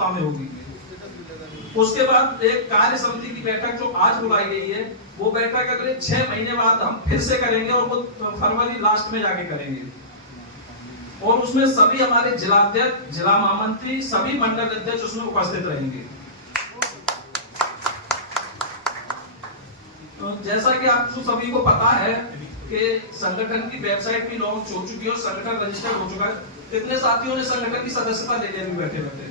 सप्ताह में होगी। उसके बाद एक कार्य समिति की बैठक जो आज बुलाई गई है, वो बैठक अगले 6 महीने बाद हम फिर से करेंगे और वो फरवरी लास्ट में जाके करेंगे। और उसमें सभी हमारे जिलाध्यक्ष, जिला महामंत्री, सभी मंडल अध्यक्ष उसमें उपस्थित रहेंगे। तो जैसा कि आपको सभी को पता है कि संगठन की वेबसाइट भी लॉन्च हो चुकी है और संगठन रजिस्टर्ड हो चुका है। कितने साथियों ने संगठन की सदस्यता ले ली? बैठे बैठे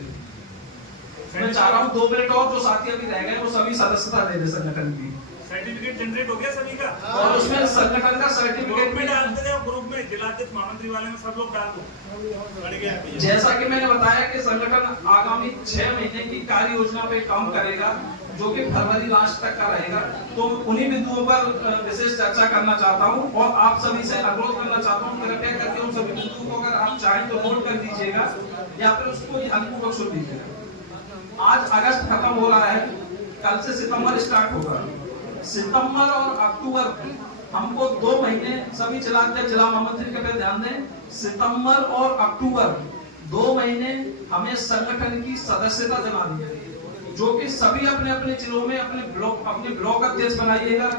मैं चाह रहा हूँ 2 मिनट और जो साथी अभी रह गए वो सभी सदस्यता ले ले संगठन की। सर्टिफिकेट जनरेट हो गया सभी का और उसमें संगठन का सर्टिफिकेट भी डालते थे ग्रुप में, जिलाध्यक्ष महामंत्री वाले में सब लोग डाल दो। जैसा कि मैंने बताया कि संगठन आगामी 6 महीने की कार्य योजना पे काम करेगा, जो कि फरवरी लास्ट तक का रहेगा। तो उन्हीं बिंदुओं पर विशेष चर्चा करना चाहता हूं और आप सभी से अनुरोध करना चाहता हूं, कृपया करके उन सभी बिंदुओं को अगर आप चाहें तो नोट कर लीजिएगा या फिर उसको ध्यानपूर्वक सुन लीजिएगा। आज अगस्त खत्म हो रहा है, कल से सितंबर स्टार्ट होगा। सितंबर और अक्टूबर हमको 2 महीने सभी जिलाध्यक्ष, जिला महामंत्री कृपया ध्यान दें, सितंबर और अक्टूबर 2 महीने हमें संगठन की सदस्यता दिलानी है, जो कि सभी अपने अपने जिलों में अपने ब्लॉक अध्यक्ष बनाइएगा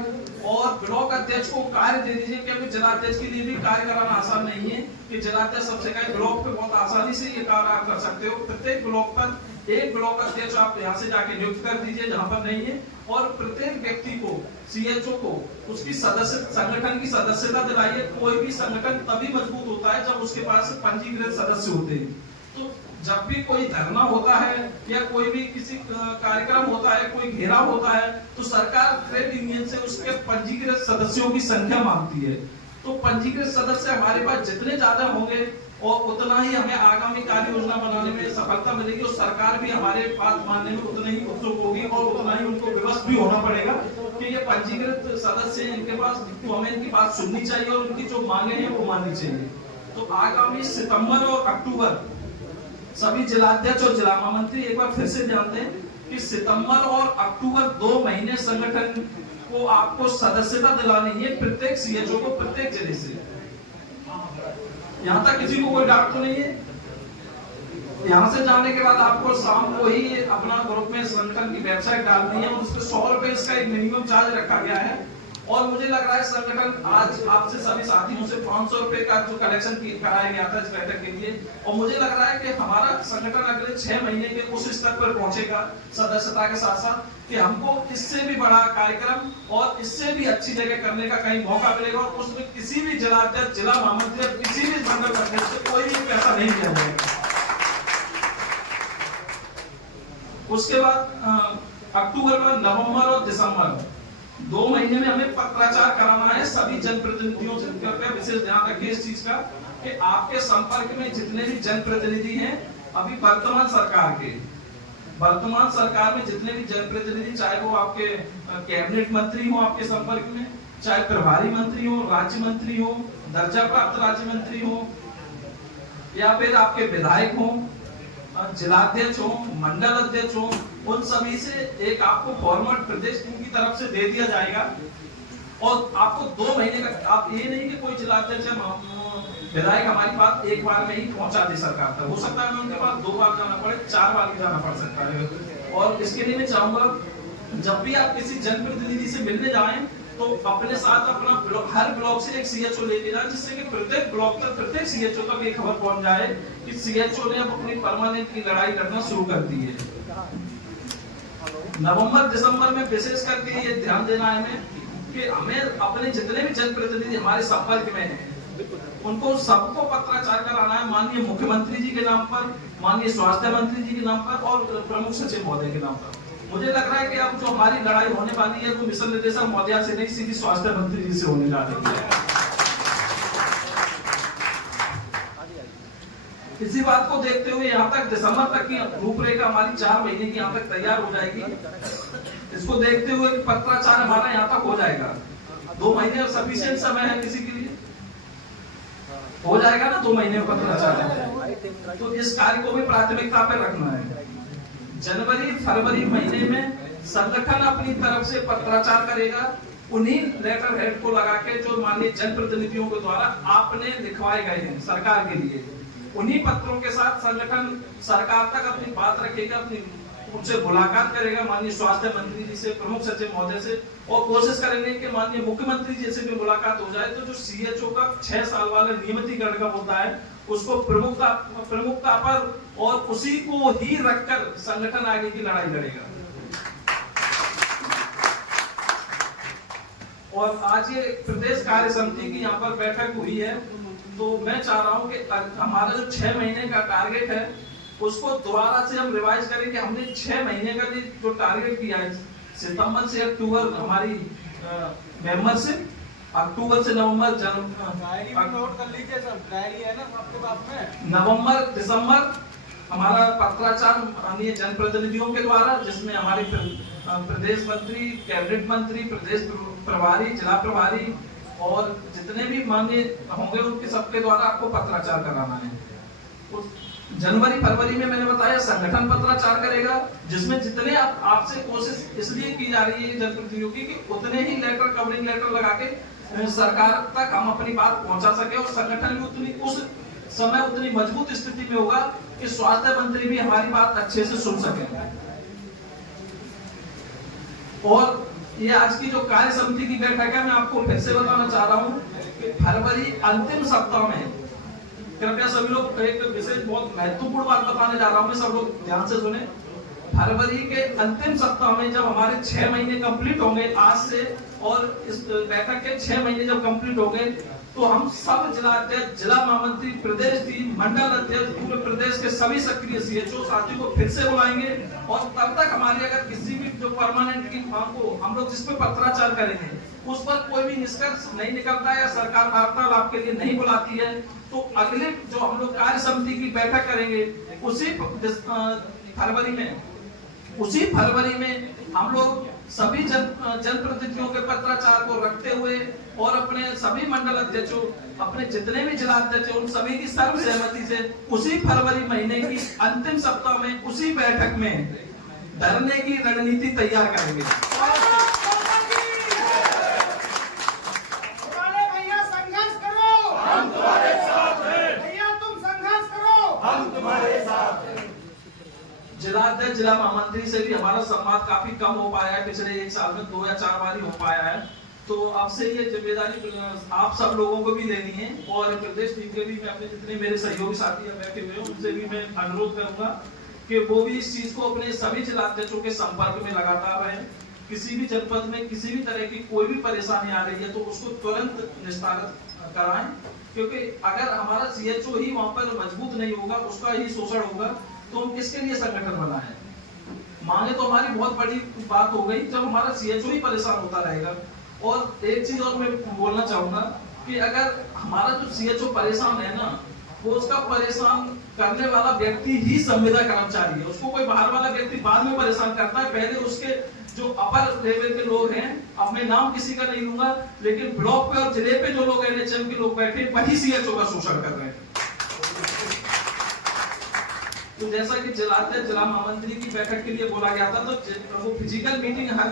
और ब्लॉक अध्यक्ष को कार्य दे दीजिए, क्योंकि जिलाध्यक्ष के लिए भी कार्य कराना आसान नहीं है कि जिलाध्यक्ष सबसे कहीं ब्लॉक पे बहुत आसानी से ये कार्य आप कर सकते हो। प्रत्येक ब्लॉक पर एक ब्लॉक अध्यक्ष आप यहाँ से जाके नियुक्त कर दीजिए जहां पर नहीं है, और प्रत्येक व्यक्ति को, सीएचओ को उसकी संगठन की सदस्यता दिलाइए। कोई भी संगठन तभी मजबूत होता है जब उसके पास पंजीकृत सदस्य होते हैं। तो जब भी कोई धरना होता है या कोई भी किसी कार्यक्रम होता है, कोई घेराव होता है, तो सरकार ट्रेड यूनियन से उसके पंजीकृत सदस्यों की संख्या मांगती है। तो पंजीकृत सदस्य हमारे पास जितने ज्यादा होंगे और उतना ही हमें आगामी कार्य योजना बनाने में सफलता मिलेगी और सरकार भी हमारे बात मानने में उतनी ही उत्सुक होगी और उतना ही उनको विवश भी होना पड़ेगा कि ये पंजीकृत सदस्य हैं, इनके पास तो हमें इनकी बात सुननी चाहिए और उनकी जो मांगे हैं वो माननी चाहिए। तो आगामी सितंबर और अक्टूबर सभी जिलाध्यक्ष और जिला महामंत्री एक बार फिर से ध्यान दें कि सितंबर और अक्टूबर 2 महीने संगठन को आपको सदस्यता दिलानी है, प्रत्येक सीएचओ को, प्रत्येक जिले से। यहाँ तक किसी को कोई डाउट तो नहीं है? यहाँ से जाने के बाद आपको शाम को ही अपना ग्रुप में संगठन की वेबसाइट डालनी है और उसके 100 रुपए इसका एक मिनिमम चार्ज रखा गया है। और मुझे लग रहा है संगठन आज आपसे सभी साथियों से 500 रुपए का जो कलेक्शन कराया गया था इस बैठक के लिए, और मुझे लग रहा है कि हमारा संगठन अगले 6 महीने के उस स्तर पर पहुंचेगा सदस्यता के साथ साथ कि हमको इससे भी बड़ा कार्यक्रम और इससे भी अच्छी जगह करने का कहीं मौका मिलेगा और उसमें किसी भी जिलाध्यक्ष, जिला महामंत्री, किसी भी मंडल अध्यक्ष से कोई भी पैसा नहीं दिया जाएगा। उसके बाद अक्टूबर में, नवंबर और दिसंबर 2 महीने में हमें पत्राचार कराना है सभी जनप्रतिनिधियों से। कृपया विशेष ध्यान रखिए इस चीज का कि आपके संपर्क में जितने भी जनप्रतिनिधि हैं अभी वर्तमान सरकार में जितने भी जनप्रतिनिधि, चाहे वो आपके कैबिनेट मंत्री हो आपके संपर्क में, चाहे प्रभारी मंत्री हो, राज्य मंत्री हो, दर्जा प्राप्त राज्य मंत्री हो, या फिर आपके विधायक हो, जिलाध्यक्ष हो, मंडल अध्यक्ष हो, उन सभी से एक आपको फॉर्मेट प्रदेश टीम की तरफ से दे दिया जाएगा। और आपको 2 महीने का, आप ये नहीं कि कोई जिलाध्यक्ष या विधायक हमारी बात एक बार में ही पहुंचा दे सरकार तक, हो सकता है उनके पास 2 बार जाना पड़े, 4 बार भी जाना पड़ सकता है। और इसके लिए मैं चाहूंगा जब भी आप किसी जनप्रतिनिधि से मिलने जाएं तो अपने साथ अपना हर ब्लॉक से एक सीएचओ लेके जाए, जिससे कि प्रत्येक ब्लॉक तक, प्रत्येक सीएचओ तक ये खबर पहुंच जाए कि सीएचओ ने अब अपनी परमानेंट की लड़ाई लड़ना शुरू कर दी है। नवंबर दिसंबर में विशेष करके ये ध्यान देना है हमें कि हमें अपने जितने भी जनप्रतिनिधि हमारे संपर्क में हैं उनको सबको पत्राचार कराना है, माननीय मुख्यमंत्री जी के नाम पर, माननीय स्वास्थ्य मंत्री जी के नाम पर और प्रमुख सचिव महोदय के नाम पर। मुझे लग रहा है कि अब जो हमारी लड़ाई होने वाली है वो मिशन निदेशक महोदया से नहीं, सीधी स्वास्थ्य मंत्री जी से होने जा रही है। इसी बात को देखते हुए यहाँ तक दिसंबर तक की रूपरेखा हमारी 4 महीने की यहाँ तक तैयार हो जाएगी। इसको देखते हुए पत्राचार हमारा यहाँ तक हो जाएगा। 2 महीने सफिशिएंट समय है किसी के लिए, हो जाएगा ना 2 महीने में पत्राचार। तो इस कार्य को भी प्राथमिकता पर रखना है। जनवरी फरवरी महीने में संगठन अपनी तरफ से पत्राचार करेगा, उन्हीं लेटर हेड को लगा के जो माननीय जनप्रतिनिधियों के द्वारा आपने लिखवाए गए हैं सरकार के लिए, उन्हीं पत्रों के साथ संगठन सरकार तक अपनी बात रखेगा, अपनी उनसे मुलाकात करेगा, माननीय स्वास्थ्य मंत्री जी से, प्रमुख सचिव महोदय से, और कोशिश करेंगे कि माननीय मुख्यमंत्री जी से भी मुलाकात हो जाए तो जो सीएचओ का 6 साल वाला नियमितीकरण का मुद्दा है उसको प्रमुखता पर और उसी को ही रखकर संगठन आगे की लड़ाई लड़ेगा। और आज ये प्रदेश कार्य समिति की यहाँ पर बैठक हुई है, तो मैं चाह रहा हूँ कि हमारा जो 6 महीने का टारगेट है उसको दोबारा से हम रिवाइज करें कि हमने 6 महीने का जो टारगेट किया है, सितंबर से अक्टूबर हमारी मेंबरशिप, अक्टूबर से नवंबर डायरी में नोट कर लीजिए सर, डायरी है ना आपके पास में। नवंबर दिसंबर हमारा पत्राचार माननीय जनप्रतिनिधियों के द्वारा, जिसमें हमारे प्रदेश मंत्री, कैबिनेट मंत्री, प्रदेश प्रभारी, जिला प्रभारी और जितने भी माननीय होंगे उनके सबके द्वारा आपको पत्राचार कराना है। जनवरी फरवरी में मैंने बताया संगठन पत्राचार करेगा, जिसमें जितने आपसे कोशिश इसलिए की जा रही है जनप्रतिनिधियों की कि उतने ही लेटर, कवरिंग लेटर लगा के सरकार तक हम अपनी बात पहुंचा सके और संगठन भी उतनी उस समय उतनी मजबूत स्थिति में होगा कि स्वास्थ्य मंत्री भी हमारी बात अच्छे से सुन सके। और ये आज की जो कार्य समिति की बैठक है, मैं आपको फिर से बताना चाह रहा हूँ कि फरवरी अंतिम सप्ताह में, कृपया सभी लोग एक विशेष बहुत महत्वपूर्ण बात बताने जा रहा हूँ मैं, सब लोग ध्यान से सुने। फरवरी के अंतिम सप्ताह में जब हमारे 6 महीने कंप्लीट होंगे आज से, और इस बैठक के 6 महीने जब कंप्लीट होंगे तो हम सब जिला अध्यक्ष, जिला महामंत्री, प्रदेश टीम, मंडल अध्यक्ष, पूरे प्रदेश के सभी सक्रिय सीएचओ साथियों को फिर से बुलाएंगे और तब तक हमारी अगर किसी भी जो परमानेंट की मांग को हम लोग जिस पे पत्राचार करेंगे उस पर कोई भी निष्कर्ष नहीं निकलता या सरकार वार्तालाप के लिए नहीं बुलाती है, तो अगले जो हम लोग कार्य समिति की बैठक करेंगे उसी फरवरी में हम लोग सभी जनप्रतिनिधियों के पत्राचार को रखते हुए और अपने सभी मंडल अध्यक्षों, अपने जितने भी जिला अध्यक्ष उन सभी की सर्वसहमति से उसी फरवरी महीने की अंतिम सप्ताह में उसी बैठक में धरने की रणनीति तैयार करेंगे। भैया संघर्ष करो, हम तुम्हारे साथ हैं। भैया तुम संघर्ष करो, हम तुम्हारे साथ हैं। जिला अध्यक्ष, जिला महामंत्री से भी हमारा संवाद काफी कम हो पाया है, पिछले 1 साल में 2 या 4 बार ही हो पाया है, तो अब से ये जिम्मेदारी आप सब लोगों को भी लेनी है। और प्रदेश टीम के भी मैं अपने जितने मेरे सहयोगी साथी बैठे हुए हैं उनसे भी मैं अनुरोध करूंगा कि वो भी इस चीज को अपने सभी जिला अध्यक्षों के संपर्क में लगातार रहे। किसी भी जनपद में किसी भी तरह की कोई भी परेशानी आ रही है तो उसको तुरंत निस्तारित कराएं, क्योंकि अगर हमारा सीएचओ ही वहां पर मजबूत नहीं होगा, उसका ही शोषण होगा, तो हम किसके लिए संगठन बनाए। मांगे तो हमारी बहुत बड़ी बात हो गई जब हमारा सीएचओ ही परेशान होता रहेगा। और एक चीज और मैं बोलना चाहूंगा कि अगर हमारा जो सीएचओ परेशान है ना, वो उसका परेशान करने वाला व्यक्ति ही संविदा कर्मचारी है, उसको कोई बाहर वाला व्यक्ति बाद में परेशान करता है। पहले उसके जो अपर लेवल के लोग हैं, अब मैं नाम किसी का नहीं लूंगा, लेकिन ब्लॉक पे और जिले पे जो लोग एनएचएम के लोग बैठे वही सीएचओ का शोषण कर रहे हैं। तो जैसा कि जिला महामंत्री की बैठक के लिए बोला गया था, तो वो फिजिकल मीटिंग हर